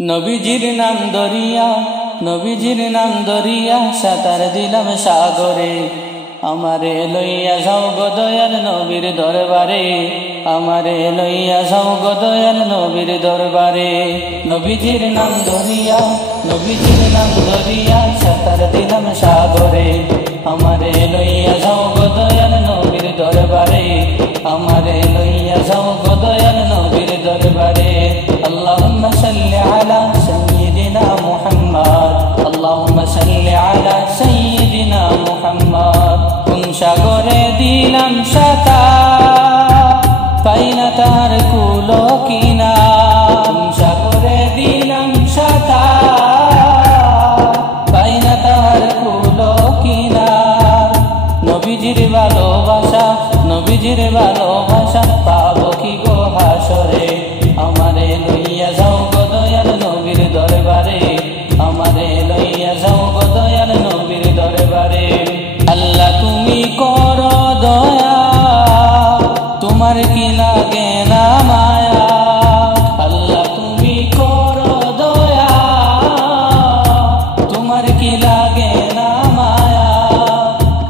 নবীজির নাম দরিয়া, নবীজির নাম দরিয়া, সাঁতার দিলাম সাগরে। আমারে লইয়া যাও গো দয়াল নবীর দরবারে, আমারে লইয়া যাও গো দয়াল নবীর দরবারে। নবীজির নাম দরিয়া, নবীজির নাম দরিয়া, সাঁতার দিলাম সাগরে। আমারে লইয়া যাও গো দয়াল নবীর দরবারে, আমারে লইয়া যাও গো দয়াল নবীর দরবারে। আল্লাহুম্মা সাল্লি আলা সাইয়্যিদিনা মুহাম্মদ, আল্লাহুম্মা সাল্লি আলা সাইয়্যিদিনা মুহাম্মদ। কোন সাগরে দিলাম সাঁতার, পাই না তার কুলো কিনার। কোন সাগরে দিলাম সাঁতার, পাই না তার কুলো কিনার। নবীজির ভালোবাসা, নবীজির ভালোবাসা, পাবো কি গো হাসরে। আমারে লইয়া যাও গো দয়াল নবীর দরবারে, আমারে লইয়া যাও গো দয়াল নবীর দরবারে। আল্লাহ তুমি করো দয়া, তোমার কি লাগে না মায়া। আল্লাহ তুমি করো দয়া, তোমার কি লাগে না মায়া।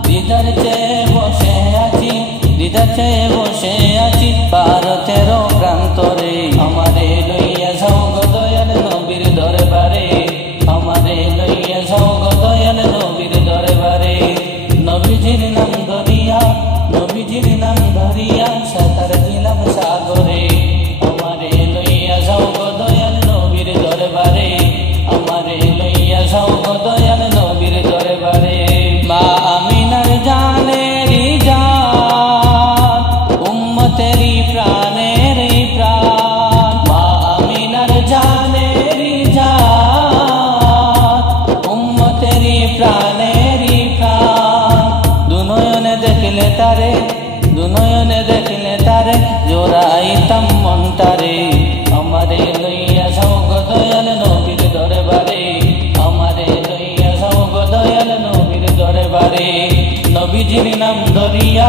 দিদার চেয়ে বসে আছি, দিদার চেয়ে বসে আছি ভারতের প্রান্তরে। আমারে লইয়া যাও গো দয়াল নবীর দরবারে, আমারে লইয়া যাও গো দয়াল নবীর দরবারে। নবীজির নাম দরিয়া, নবীজির নাম দরিয়া, সাঁতার দিলাম সাগরে। আমারে লইয়া যাও গো দয়াল নবীর দরবারে, আমারে লইয়া যাও গো দয়াল নবীর দরবারে। মা আমিনার জানেরি জান, উম্মতেরি প্রাণেরি প্রাণ। মা আমিনার জানেরি জান, উম্মতেরি প্রাণেরি প্রাণ। দুনয়নে দেখলে তারে, দুনয়নে দেখলে তারে, জোড়াইতাম মনটারে। আমারে লইয়া যাও গো দয়াল নবীর দরবারে, আমারে লইয়া যাও গো দয়াল নবীর দরবারে। নবীজির নাম দরিয়া,